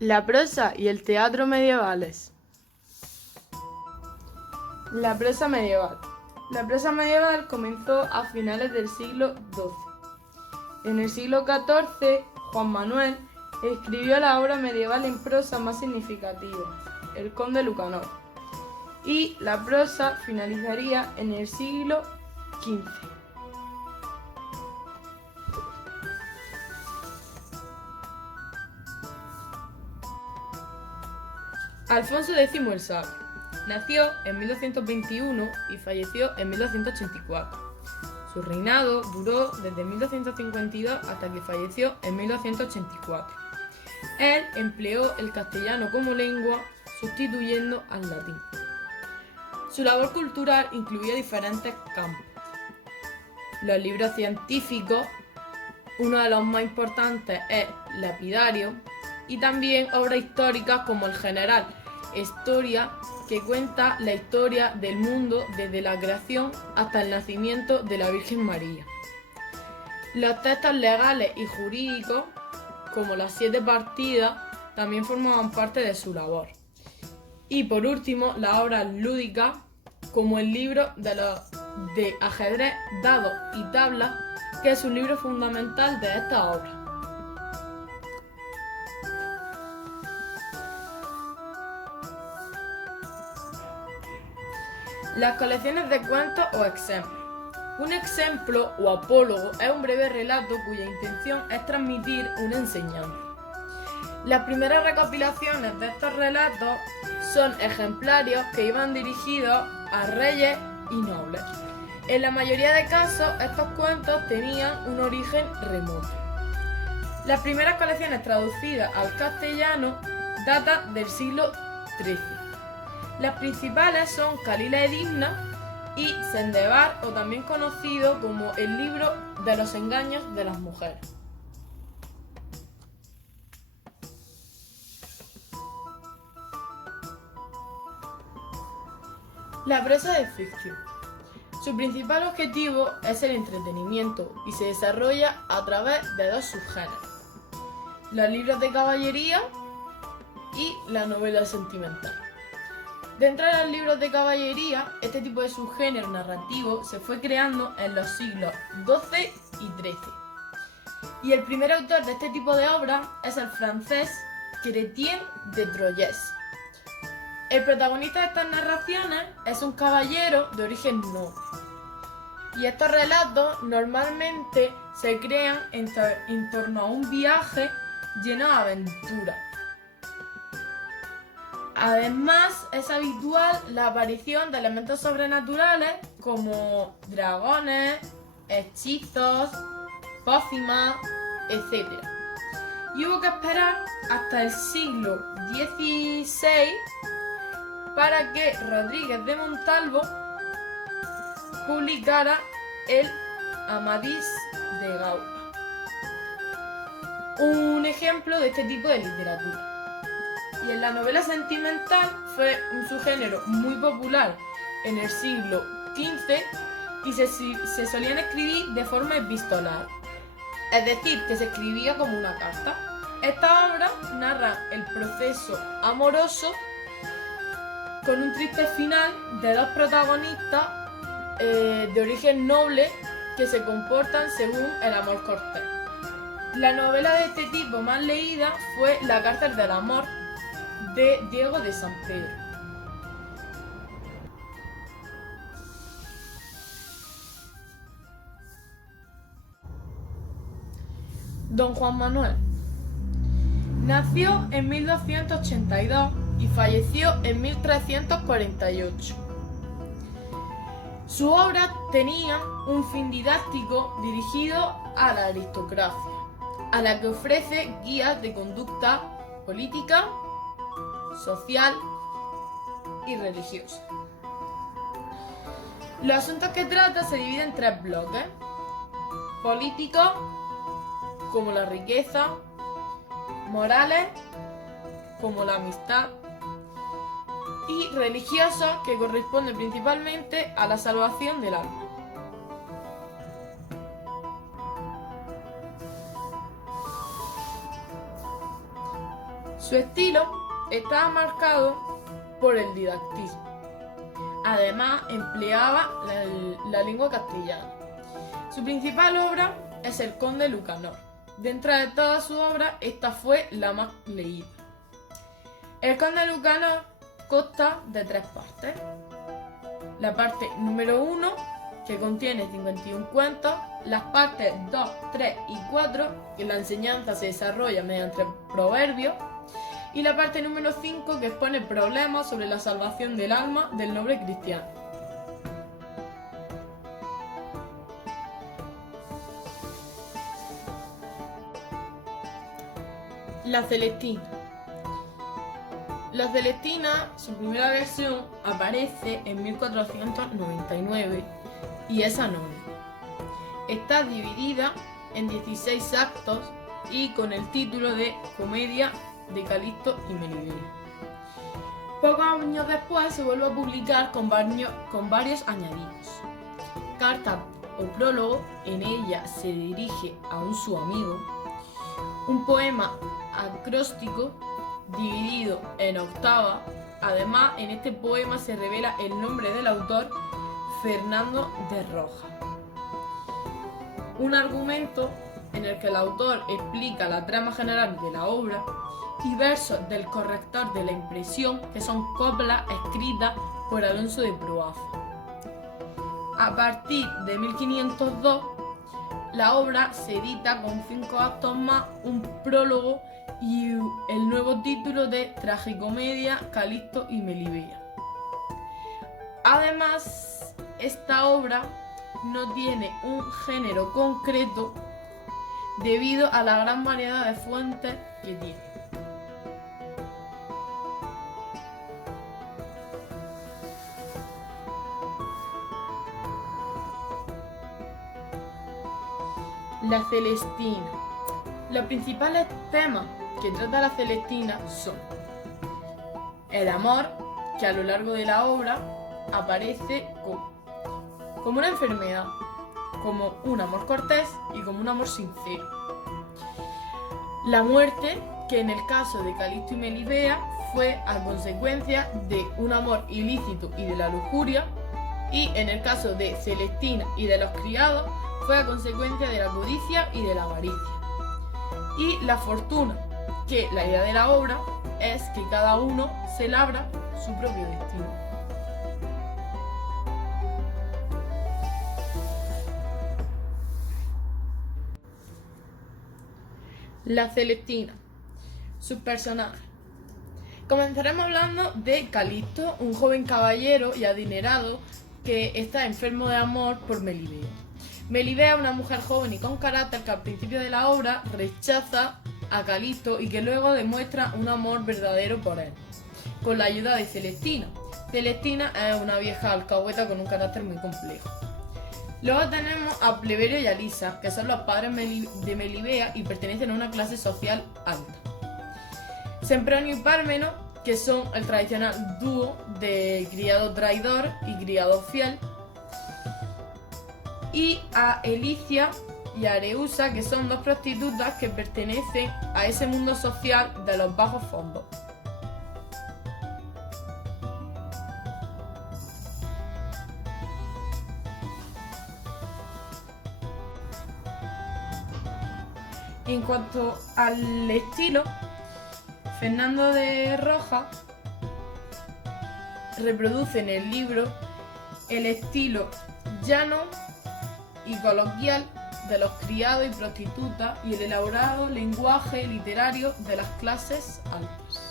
La prosa y el teatro medievales. La prosa medieval. La prosa medieval comenzó a finales del siglo XII. En el siglo XIV, Juan Manuel escribió la obra medieval en prosa más significativa, El Conde Lucanor, y la prosa finalizaría en el siglo XV. Alfonso X el Sabio. Nació en 1221 y falleció en 1284. Su reinado duró desde 1252 hasta que falleció en 1284. Él empleó el castellano como lengua, sustituyendo al latín. Su labor cultural incluía diferentes campos. Los libros científicos, uno de los más importantes es Lapidario, y también obras históricas como El General, historia que cuenta la historia del mundo desde la creación hasta el nacimiento de la Virgen María. Los textos legales y jurídicos, como las 7 partidas, también formaban parte de su labor. Y por último, las obras lúdicas, como el libro de ajedrez, dados y tablas, que es un libro fundamental de esta obra. Las colecciones de cuentos o ejemplos. Un ejemplo o apólogo es un breve relato cuya intención es transmitir una enseñanza. Las primeras recopilaciones de estos relatos son ejemplarios que iban dirigidos a reyes y nobles. En la mayoría de casos, estos cuentos tenían un origen remoto. Las primeras colecciones traducidas al castellano datan del siglo XIII. Las principales son Calila Edimna y Sendebar, o también conocido como el libro de los engaños de las mujeres. La prosa de ficción. Su principal objetivo es el entretenimiento y se desarrolla a través de 2 subgéneros: los libros de caballería y la novela sentimental. Dentro de los libros de caballería, este tipo de subgénero narrativo se fue creando en los siglos XII y XIII. Y el primer autor de este tipo de obras es el francés Chrétien de Troyes. El protagonista de estas narraciones es un caballero de origen noble. Y estos relatos normalmente se crean en torno a un viaje lleno de aventuras. Además, es habitual la aparición de elementos sobrenaturales como dragones, hechizos, pócimas, etc. Y hubo que esperar hasta el siglo XVI para que Rodríguez de Montalvo publicara el Amadís de Gaula, un ejemplo de este tipo de literatura. Y en la novela sentimental fue un subgénero muy popular en el siglo XV y se solían escribir de forma epistolar, es decir, que se escribía como una carta. Esta obra narra el proceso amoroso con un triste final de 2 protagonistas de origen noble que se comportan según el amor cortés. La novela de este tipo más leída fue La cárcel del amor, de Diego de San Pedro. Don Juan Manuel. Nació en 1282 y falleció en 1348. Su obra tenía un fin didáctico dirigido a la aristocracia, a la que ofrece guías de conducta política, social y religiosa. Los asuntos que trata se dividen en 3 bloques: políticos, como la riqueza; morales, como la amistad; y religiosos, que corresponden principalmente a la salvación del alma. Su estilo estaba marcado por el didactismo. Además, empleaba la lengua castellana. Su principal obra es El Conde Lucanor. Dentro de todas sus obras, esta fue la más leída. El Conde Lucanor consta de 3 partes. La parte número 1, que contiene 51 cuentos, las partes 2, 3 y 4, que la enseñanza se desarrolla mediante proverbios, y la parte número 5, que expone problemas sobre la salvación del alma del noble cristiano. La Celestina. La Celestina, su primera versión, aparece en 1499 y es anónima. Está dividida en 16 actos y con el título de Comedia de Calixto y Melibea. Pocos años después se vuelve a publicar con varios añadidos. Carta o prólogo, en ella se dirige a su amigo. Un poema acróstico dividido en octavas. Además, en este poema se revela el nombre del autor, Fernando de Rojas. Un argumento en el que el autor explica la trama general de la obra y versos del corrector de la impresión, que son coplas escritas por Alonso de Proaza. A partir de 1502, la obra se edita con 5 actos más, un prólogo y el nuevo título de Tragicomedia, Calixto y Melibea. Además, esta obra no tiene un género concreto debido a la gran variedad de fuentes que tiene. La Celestina. Los principales temas que trata la Celestina son el amor, que a lo largo de la obra aparece como una enfermedad, como un amor cortés y como un amor sincero. La muerte, que en el caso de Calixto y Melibea fue a consecuencia de un amor ilícito y de la lujuria, y en el caso de Celestina y de los criados fue a consecuencia de la codicia y de la avaricia. Y la fortuna, que la idea de la obra es que cada uno se labra su propio destino. La Celestina. Sus personajes. Comenzaremos hablando de Calixto, un joven caballero y adinerado que está enfermo de amor por Melibea. Melibea es una mujer joven y con carácter que al principio de la obra rechaza a Calixto y que luego demuestra un amor verdadero por él, con la ayuda de Celestina. Celestina es una vieja alcahueta con un carácter muy complejo. Luego tenemos a Pleberio y a Lisa, que son los padres de Melibea y pertenecen a una clase social alta. Sempronio y Pármeno, que son el tradicional dúo de criado traidor y criado fiel. Y a Elicia y a Areusa, que son 2 prostitutas que pertenecen a ese mundo social de los bajos fondos. En cuanto al estilo, Fernando de Rojas reproduce en el libro el estilo llano y coloquial de los criados y prostitutas y el elaborado lenguaje literario de las clases altas.